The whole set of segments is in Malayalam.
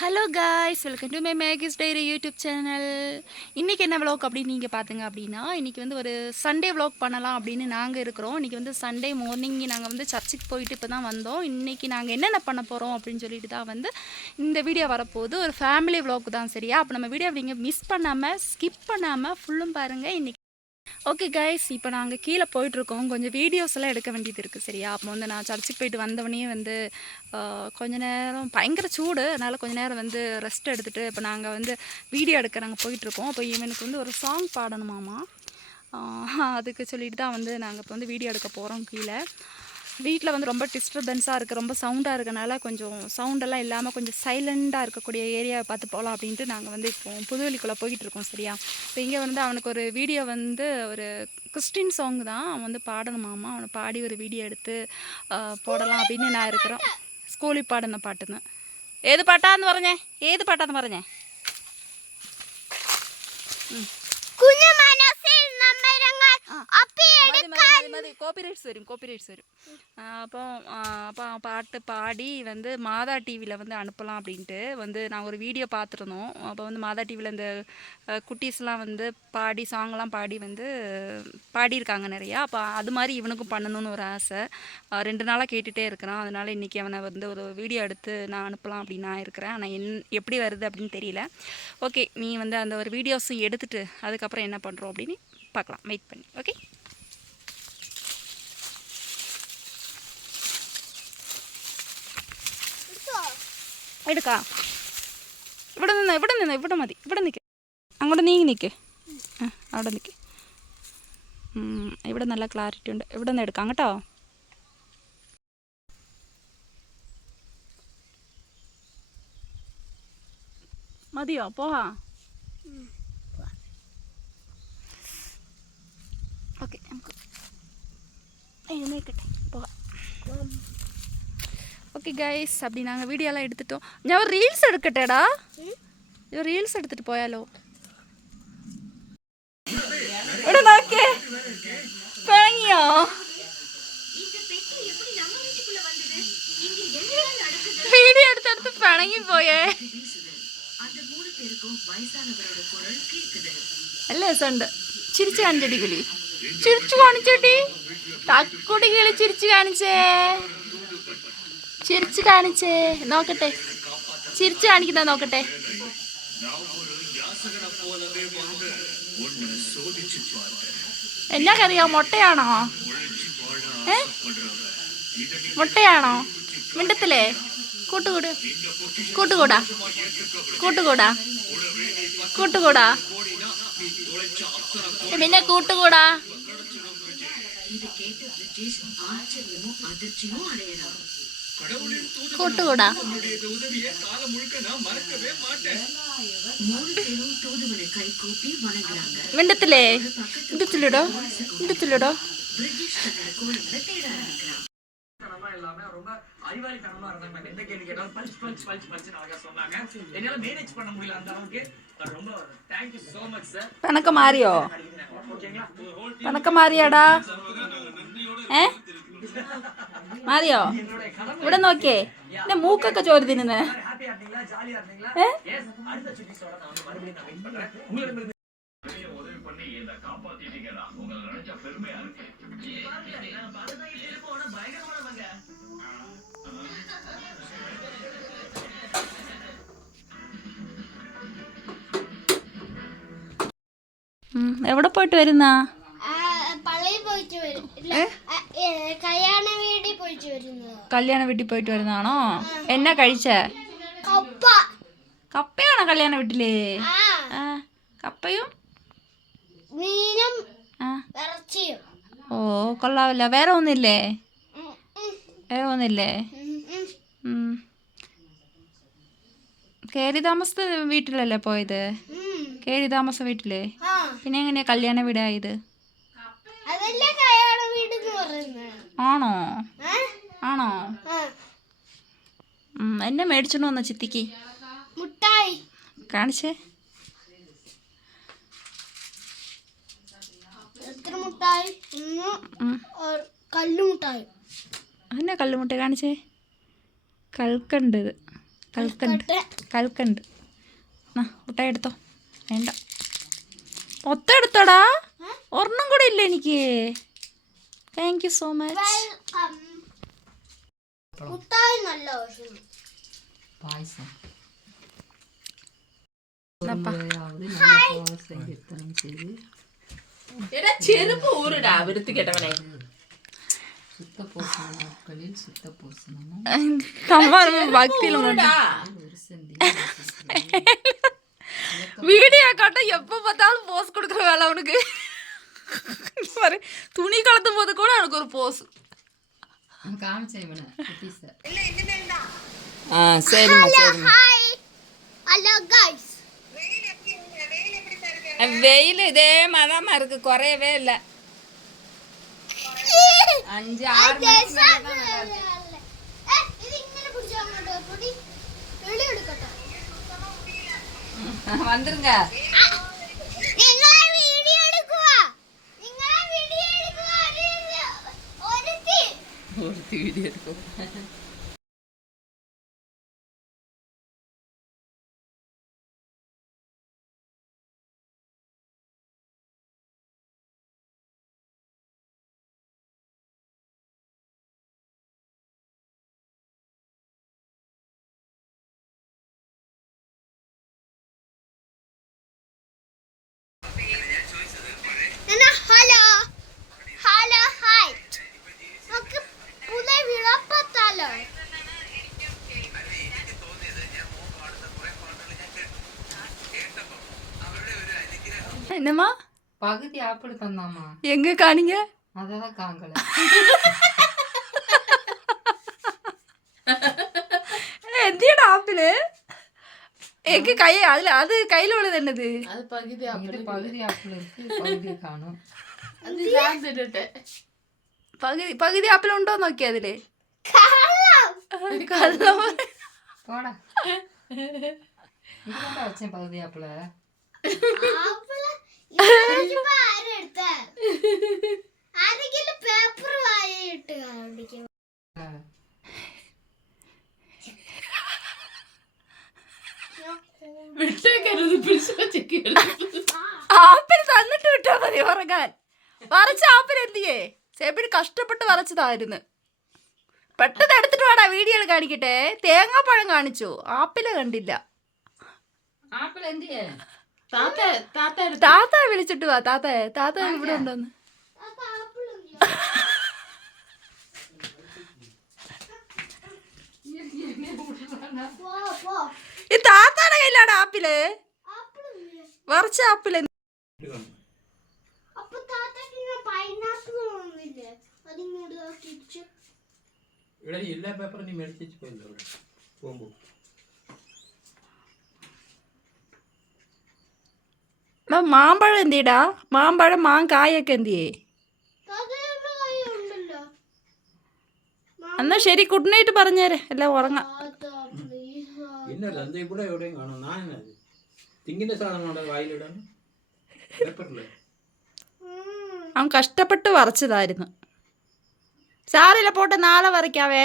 Hello guys, welcome to my Maggie's diary YouTube channel. இன்றைக்கி என்ன விளாக் அப்படின்னு நீங்கள் பார்த்துங்க அப்படின்னா, இன்றைக்கி வந்து ஒரு சண்டே விளாக் பண்ணலாம் அப்படின்னு நாங்கள் இருக்கிறோம். இன்றைக்கி வந்து சண்டே மார்னிங் நாங்கள் வந்து சர்ச்சுக்கு போயிட்டு இப்போ தான் வந்தோம். இன்றைக்கி நாங்கள் என்னென்ன பண்ண போகிறோம் அப்படின்னு சொல்லிட்டு தான் வந்து இந்த வீடியோ வரப்போகுது. ஒரு ஃபேமிலி விளாக் தான், சரியா? அப்போ நம்ம வீடியோ நீங்கள் மிஸ் பண்ணாமல் ஸ்கிப் பண்ணாமல் ஃபுல்லும் பாருங்கள். இன்றைக்கி ஓகே கைஸ், இப்போ நாங்கள் கீழே போயிட்டுருக்கோம். கொஞ்சம் வீடியோஸ் எல்லாம் எடுக்க வேண்டியது இருக்குது, சரியா? அப்போ வந்து நான் சர்ச்சுக்கு போயிட்டு வந்தவொடனே வந்து கொஞ்ச நேரம் பயங்கர சூடு, அதனால் கொஞ்ச நேரம் வந்து ரெஸ்ட் எடுத்துகிட்டு இப்போ நாங்கள் வந்து வீடியோ எடுக்க நாங்கள் போயிட்டுருக்கோம். அப்போ இவனுக்கு வந்து ஒரு சாங் பாடணுமாமா. அதுக்கு சொல்லிட்டு தான் வந்து நாங்கள் இப்போ வந்து வீடியோ எடுக்க போகிறோம். கீழே வீட்டில் வந்து ரொம்ப டிஸ்டர்பன்ஸாக இருக்குது, ரொம்ப சவுண்டாக இருக்கனால கொஞ்சம் சவுண்டெல்லாம் இல்லாமல் கொஞ்சம் சைலண்டாக இருக்கக்கூடிய ஏரியாவை பார்த்து போகலாம் அப்படின்ட்டு நாங்கள் வந்து இப்போ புதுவெளிக்குள்ளே போயிட்டுருக்கோம், சரியா? இப்போ இங்கே வந்து அவனுக்கு ஒரு வீடியோ வந்து ஒரு கிறிஸ்டின் சாங் தான், அவன் வந்து பாடணுமாமா. அவனை பாடி ஒரு வீடியோ எடுத்து போடலாம் அப்படின்னு நான் இருக்கிறோம். സ്കൂളിൽ പാടുന്ന പാട്ടുന്ന്. ഏത് പാട്ടാന്ന് പറഞ്ഞേ? ഏത് പാട്ടാന്ന് പറഞ്ഞേ? കോപ്പിറൈറ്റ്സ് വരും. അപ്പോൾ ആ പാട്ട് പാടി வந்து மாதா டிவியில் வந்து அனுப்பலாம் அப்படின்ட்டு வந்து நாங்கள் ஒரு வீடியோ பார்த்துருந்தோம். அப்போ வந்து மாதா டிவியில் இந்த குட்டீஸ்லாம் வந்து பாடி சாங்லாம் பாடி வந்து பாடியிருக்காங்க நிறையா. அப்போ அது மாதிரி இவனுக்கும் பண்ணணும்னு ஒரு ஆசை. 2 நாளாக கேட்டுகிட்டே இருக்கிறான். அதனால் இன்றைக்கி அவனை வந்து ஒரு வீடியோ எடுத்து நான் அனுப்பலாம் அப்படின்னு நான் இருக்கிறேன். ஆனால் எப்படி வருது அப்படின்னு தெரியல. ஓகே, நீ வந்து அந்த ஒரு வீடியோஸும் எடுத்துகிட்டு அதுக்கப்புறம் என்ன பண்ணுறோம் அப்படின்னு பார்க்கலாம். வெயிட் பண்ணி. ஓகே, എടുക്കാ. ഇവിടെ മതി. ഇവിടെ നിൽക്ക്, അങ്ങോട്ട് നീങ്ങി നിൽക്ക്. അവിടെ നിൽക്ക്. ഇവിടെ നല്ല ക്ലാരിറ്റി ഉണ്ട്. ഇവിടെ നിന്ന് എടുക്കാം കേട്ടോ. മതിയോ? പോവാ. ഓക്കെ, നമുക്ക് എഴുന്നേക്കട്ടെ, പോകാം. ஓகே கைஸ், அப்படி நாங்கள் வீடியோலாம் எடுத்துட்டோம். நான் ஒரு ரீல்ஸ் எடுக்கட்டேடா. ஒரு ரீல்ஸ் எடுத்துகிட்டு போயாலோ. ഇവിടെ നോക്കേ, പിണങ്ങിയോ? വീഡിയോ എടുത്തെടുത്ത് പിണങ്ങി പോയേ. നല്ല രസമുണ്ട്. ചിരിച്ചു കാണിച്ചടി കിളി, ചിരിച്ചു കാണിച്ചടി. തക്കുടി കിളി ചിരിച്ചു കാണിച്ചേ, ചിരിച്ചു കാണിച്ചേ. നോക്കട്ടെ, ചിരിച്ചു കാണിക്കുന്ന നോക്കട്ടെ. എന്നാ കറിയോ? മുട്ടയാണോ? മുട്ടയാണോ? മിണ്ടത്തില്ലേ? കൂട്ടുകൂടാ കൂട്ടുകൂടാ കൂട്ടുകൂടാ പിന്നെ കൂട്ടുകൂടാ. കൂട്ടുകൂടാ മിണ്ടത്തില്ലേ? മിണ്ടത്തില്ലടോ. പിണക്കം മാറിയോ? പിണക്കം മാറിയാടാ? മാറിയോ? ഇവിടെ നോക്കിയേ, എന്റെ മൂക്കൊക്കെ ചോര തിന്നുന്നേ. എവിടെ പോയിട്ട് വരുന്നാ? കല്യാണ വീട്ടിൽ പോയിട്ട് വരുന്നതാണോ? എന്നാ കഴിച്ചേ? കപ്പയാണോ കല്യാണ വീട്ടില്? കപ്പയും ഓ, കൊള്ളാവല്ലോ. വേറെ ഒന്നില്ലേ? കേരി താമസ വീട്ടിലല്ലേ പോയത്? കേരി താമസ വീട്ടില്. പിന്നെ എങ്ങനെയാ കല്യാണ വീടായത്? ആണോ? എന്നെ മേടിച്ചോണ്ട് വന്ന ചിത്തിക്ക് കാണിച്ചേ. കല്ലുമുട്ടായി. എന്നാ കല്ലുമുട്ട കാണിച്ചേ? കൽക്കണ്ടത്. കൽക്കണ്ട് മുട്ടായി എടുത്തോ. വേണ്ട, മൊത്തം എടുത്തോടാ. ഒരെണ്ണം കൂടെ ഇല്ല എനിക്ക്. Thank you so much. ചെരുപ്പ് ഊരിടാ വൃത്തികെട്ടവനെ. வீடியோ காட்ட எப்போ பார்த்தாலும் போஸ் கொடுக்குற வேலை அவனுக்கு. துணி கலத்தும் போது கூட அவனுக்கு ஒரு போஸ். வெயில் இதே மாதிரிதான் இருக்கு, குறையவே இல்லை. 5-6 வந்துருங்க. வீடியோ எடுக்கும். என்னம்மா பகுதி ஆப்பிள் தந்தாமா? எங்க காணிங்க? அதெல்லாம் காங்கல. എന്തിയുടെ ആപ്പിള്? എക്ക് കൈ അതിൽ അത് കയ്യിലുള്ളത് എന്നത്? அது பகுதி ஆப்பிள். பகுதி ஆப்பிள் இருக்கு, பகுதி காணும். அது நான் தின்னுட்டேன். പകുതി ആപ്പിൾ ഉണ്ടോ നോക്കി അതില്. போடா. இதுதான் வச்சேன் பகுதி ஆப்பிள். ആപ്പിൾ തന്നിട്ട് വിട്ടാ മതി ഉറങ്ങാൻ. വരച്ച ആപ്പിൾ എന്തിയേ? ചേപ്പിന് കഷ്ടപ്പെട്ട് വരച്ചതായിരുന്നു. പെട്ടെന്ന് എടുത്തിട്ട് വേടാ വീഡിയോയിൽ കാണിക്കട്ടെ. തേങ്ങാപ്പഴം കാണിച്ചു, ആപ്പിള് കണ്ടില്ല. ആപ്പിൾ എന്തിയേ? താത്ത വിളിച്ചിട്ട് വാ. താത്ത ഇവിടെ ഉണ്ടോന്ന്. ഈ താത്താടെ കയ്യിലാണ് ആപ്പിള്. വറച്ച ആപ്പിള്. മാമ്പഴം എന്തിടാ? മാമ്പഴം മാങ്കായൊക്കെ എന്തിയേ? എന്നാ ശരി, ഗുഡ് നൈറ്റ് പറഞ്ഞേരെ, എല്ലാം ഉറങ്ങാം. അവൻ കഷ്ടപ്പെട്ട് വരച്ചതായിരുന്നു. സാറില്ല, പോട്ടെ, നാളെ വരയ്ക്കാവേ.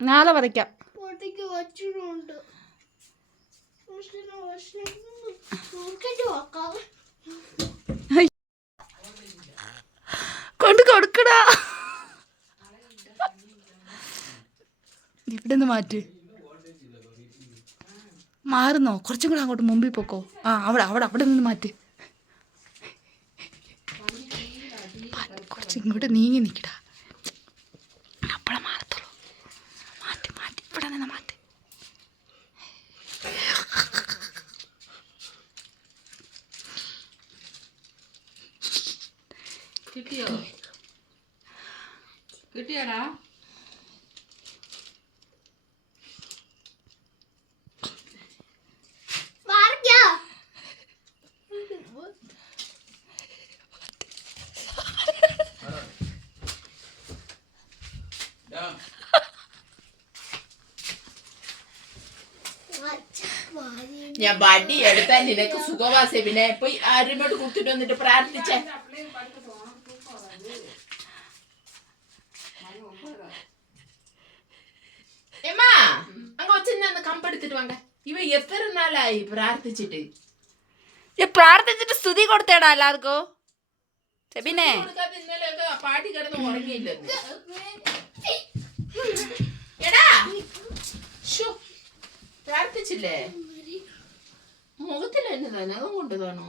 നാളെ വരയ്ക്കാം. കൊണ്ട് കൊടുക്കടാ. ഇവിടെ നിന്ന് മാറ്റ്. മാറുന്നോ? കുറച്ചും കൂടെ അങ്ങോട്ട് മുമ്പിൽ പോക്കോ. അവിടെ നിന്ന് മാറ്റ്. കുറച്ചിങ്ങോട്ട് നീങ്ങി നിൽക്കടാ. അപ്പഴേ മാറത്തുള്ളൂ. മാറ്റി ഇവിടെ നിന്ന് മാറ്റി. കിട്ടിയോടാ? ഞാൻ വടി എടുത്താൽ നിനക്ക് സുഖവാസേ. പിന്നെ പോയി ആരുമോട്ട് കൊടുത്തിട്ട് വന്നിട്ട് പ്രാർത്ഥിച്ചേ. എടുത്തിട്ട് വാങ്ക. ഇവ എത്ര നാളായി പ്രാർത്ഥിച്ചിട്ട്? പ്രാർത്ഥിച്ചിട്ട് സ്തുതി കൊടുത്തേടാ എല്ലാവർക്കും. പിന്നെ ഇന്നലെയൊക്കെ പാട്ടി കിടന്ന് ഉറങ്ങിയില്ലെന്ന്. എടാ പ്രാർത്ഥിച്ചില്ലേ? മുഖത്തിൽ എന്നതാണ് അതും കൊണ്ടുതാണോ?